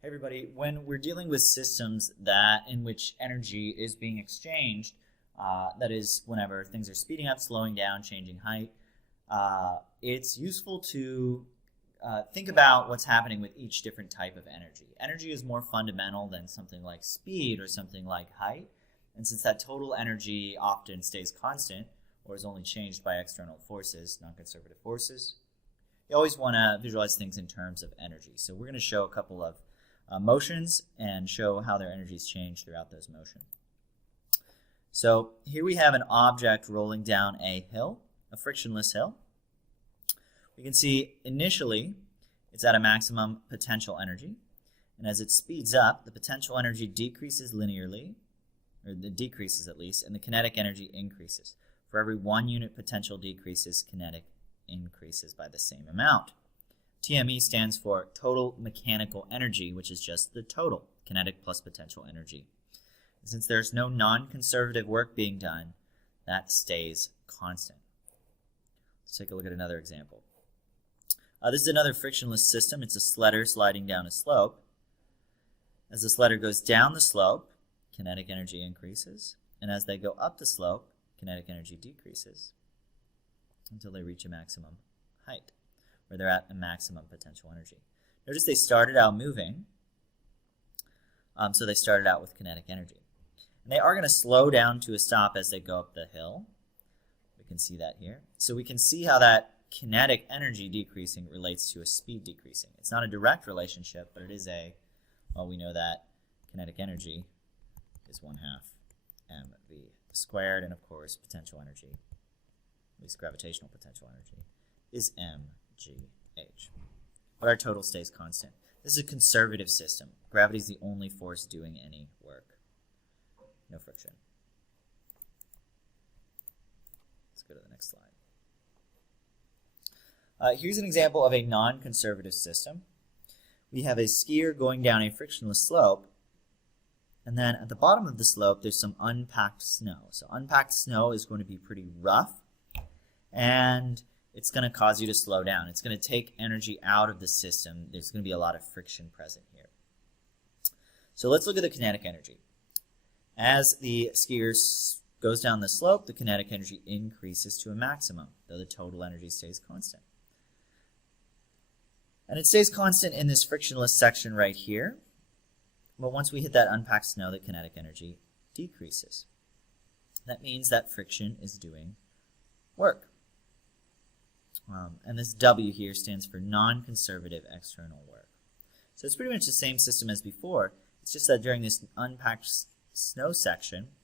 Hey everybody, when we're dealing with systems in which energy is being exchanged, that is whenever things are speeding up, slowing down, changing height, it's useful to think about what's happening with each different type of energy. Energy is more fundamental than something like speed or something like height, and since that total energy often stays constant or is only changed by external forces, non-conservative forces, you always want to visualize things in terms of energy. So we're going to show a couple of motions and show how their energies change throughout those motions. So here we have an object rolling down a hill, a frictionless hill. We can see initially it's at a maximum potential energy, and as it speeds up, the potential energy decreases linearly, or it decreases at least, and the kinetic energy increases. For every 1 unit potential decreases, kinetic increases by the same amount. TME stands for total mechanical energy, which is just the total, kinetic plus potential energy. And since there's no non-conservative work being done, that stays constant. Let's take a look at another example. This is another frictionless system. It's a sledder sliding down a slope. As the sledder goes down the slope, kinetic energy increases, and as they go up the slope, kinetic energy decreases until they reach a maximum height, where they're at a maximum potential energy. Notice they started out moving, so they started out with kinetic energy. And they are going to slow down to a stop as they go up the hill. We can see that here. So we can see how that kinetic energy decreasing relates to a speed decreasing. It's not a direct relationship, but it is we know that kinetic energy is 1/2 mv squared, and of course potential energy, at least gravitational potential energy, is mgh. But our total stays constant. This is a conservative system. Gravity is the only force doing any work. No friction. Let's go to the next slide. Here's an example of a non-conservative system. We have a skier going down a frictionless slope, and then at the bottom of the slope there's some unpacked snow. So unpacked snow is going to be pretty rough, and it's going to cause you to slow down. It's going to take energy out of the system. There's going to be a lot of friction present here. So let's look at the kinetic energy. As the skier goes down the slope, the kinetic energy increases to a maximum, though the total energy stays constant. And it stays constant in this frictionless section right here. But once we hit that unpacked snow, the kinetic energy decreases. That means that friction is doing work. And this W here stands for non-conservative external work. So it's pretty much the same system as before. It's just that during this unpacked snow section,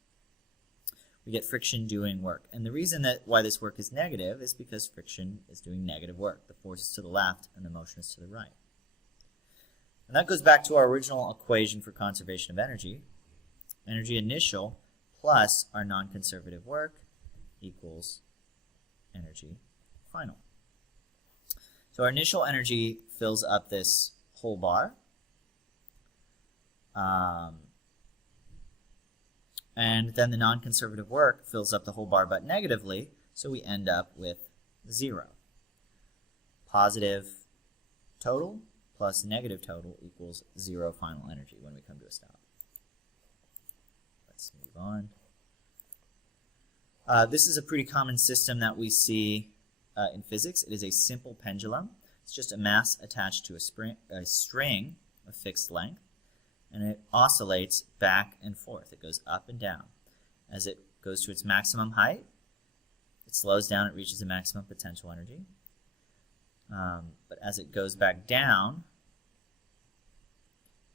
we get friction doing work. And the reason why this work is negative is because friction is doing negative work. The force is to the left and the motion is to the right. And that goes back to our original equation for conservation of energy. Energy initial plus our non-conservative work equals energy final. So our initial energy fills up this whole bar. And then the non-conservative work fills up the whole bar but negatively, so we end up with 0. Positive total plus negative total equals 0 final energy when we come to a stop. Let's move on. This is a pretty common system that we see in physics. It is a simple pendulum. It's just a mass attached to a string of fixed length, and it oscillates back and forth. It goes up and down. As it goes to its maximum height, it slows down, it reaches a maximum potential energy. But as it goes back down,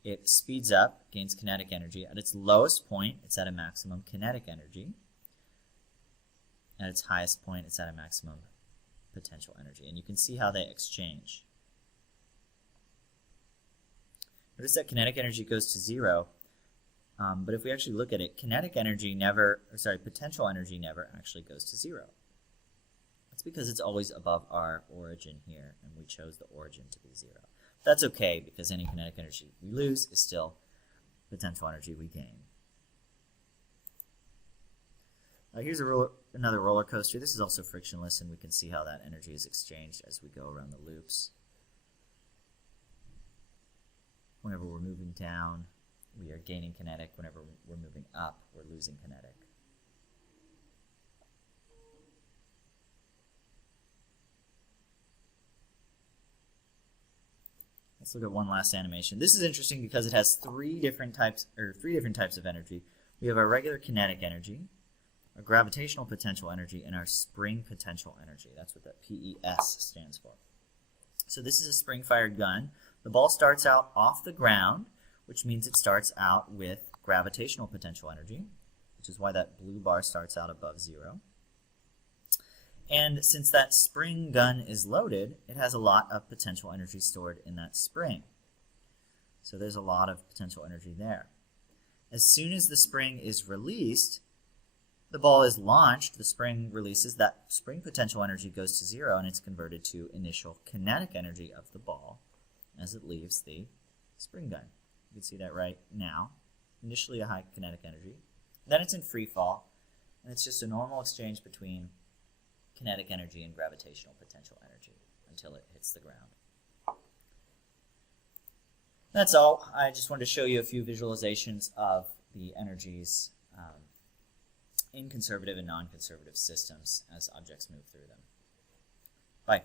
it speeds up, gains kinetic energy. At its lowest point, it's at a maximum kinetic energy. At its highest point, it's at a maximum potential energy. And you can see how they exchange. Notice that kinetic energy goes to 0, but if we actually look at it, potential energy never actually goes to 0. That's because it's always above our origin here, and we chose the origin to be 0. That's okay, because any kinetic energy we lose is still potential energy we gain. Here's another roller coaster. This is also frictionless, and we can see how that energy is exchanged as we go around the loops. whenever we're moving down, we are gaining kinetic. Whenever we're moving up, we're losing kinetic. Let's look at one last animation. This is interesting because it has three different types of energy. We have our regular kinetic energy, our gravitational potential energy, and our spring potential energy. That's what that PES stands for. So this is a spring-fired gun. The ball starts out off the ground, which means it starts out with gravitational potential energy, which is why that blue bar starts out above 0. And since that spring gun is loaded, it has a lot of potential energy stored in that spring. So there's a lot of potential energy there. As soon as the spring is released, the ball is launched, the spring releases, that spring potential energy goes to 0, and it's converted to initial kinetic energy of the ball as it leaves the spring gun. You can see that right now. Initially a high kinetic energy. Then it's in free fall, and it's just a normal exchange between kinetic energy and gravitational potential energy until it hits the ground. That's all. I just wanted to show you a few visualizations of the energies in conservative and non-conservative systems as objects move through them. Bye.